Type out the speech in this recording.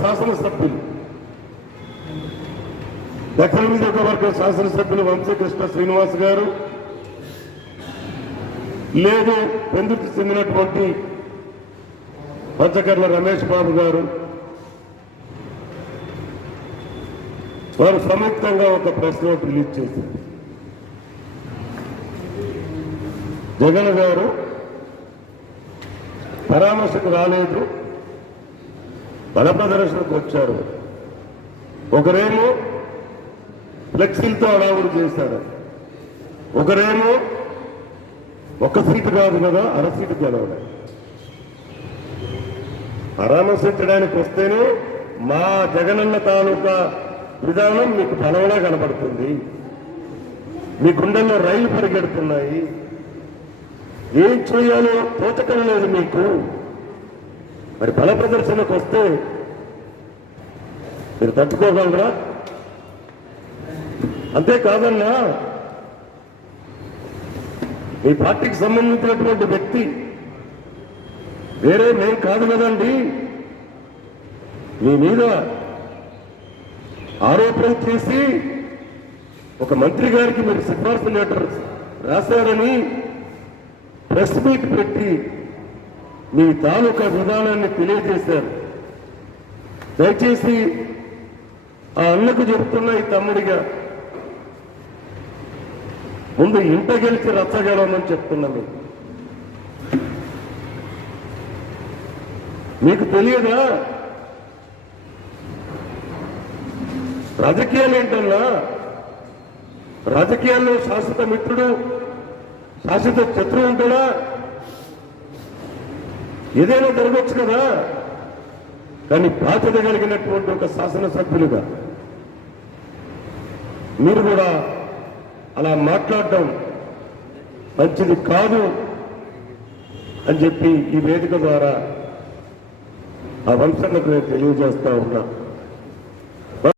శాసనసభ్యులు దక్షిణ నియోజకవర్గ శాసనసభ్యులు వంశీకృష్ణ శ్రీనివాస్ గారు, లేదు పెందుకు చెందినటువంటి పంచకర్ల రమేష్ బాబు గారు, వారు సంయుక్తంగా ఒక ప్రెస్ నోట్ రిలీజ్ చేశారు. జగన్ గారు పరామర్శకు రాలేదు, బల ప్రదర్శనకు వచ్చారు. ఒకరేమో ఫ్లెక్సీలతో అడావుడు చేశారు, ఒకరేమో ఒక్క సీటు కాదు కదా అర సీటు గెలవడం. పరామర్శించడానికి వస్తేనే మా జగనన్న తాలూకా విధానం మీకు బలంగా కనబడుతుంది, మీ గుండెల్లో రైలు పరిగెడుతున్నాయి, ఏం చేయాలో తోచకం లేదు మీకు. మరి బల ప్రదర్శనకు వస్తే మీరు తట్టుకోగలరా? అంతేకాదన్నా, మీ పార్టీకి సంబంధించినటువంటి వ్యక్తి వేరే మేం కాదు కదండి. మీ మీద ఆరోపణ చేసి ఒక మంత్రి గారికి మీరు సిఫార్సు లెటర్ రాశారని ప్రెస్ మీట్ పెట్టి మీ తాలూకా విధానాన్ని తెలియజేశారు. దయచేసి ఆ అన్నకు చెప్తున్న ఈ తమ్ముడిగా ముందు ఇంట గెలిచి రచ్చగలమని చెప్తున్నా. మీకు తెలియదా రాజకీయాలు ఏంటన్నా? రాజకీయాల్లో శాశ్వత మిత్రుడు శాశ్వత శత్రువు ఉంటాడా? ఏదైనా జరగవచ్చు కదా. కానీ బాధ్యత కలిగినటువంటి ఒక శాసనసభ్యులుగా మీరు కూడా అలా మాట్లాడటం మంచిది కాదు అని చెప్పి ఈ వేదిక ద్వారా ఆ వంశంకు నేను తెలియజేస్తా ఉన్నా.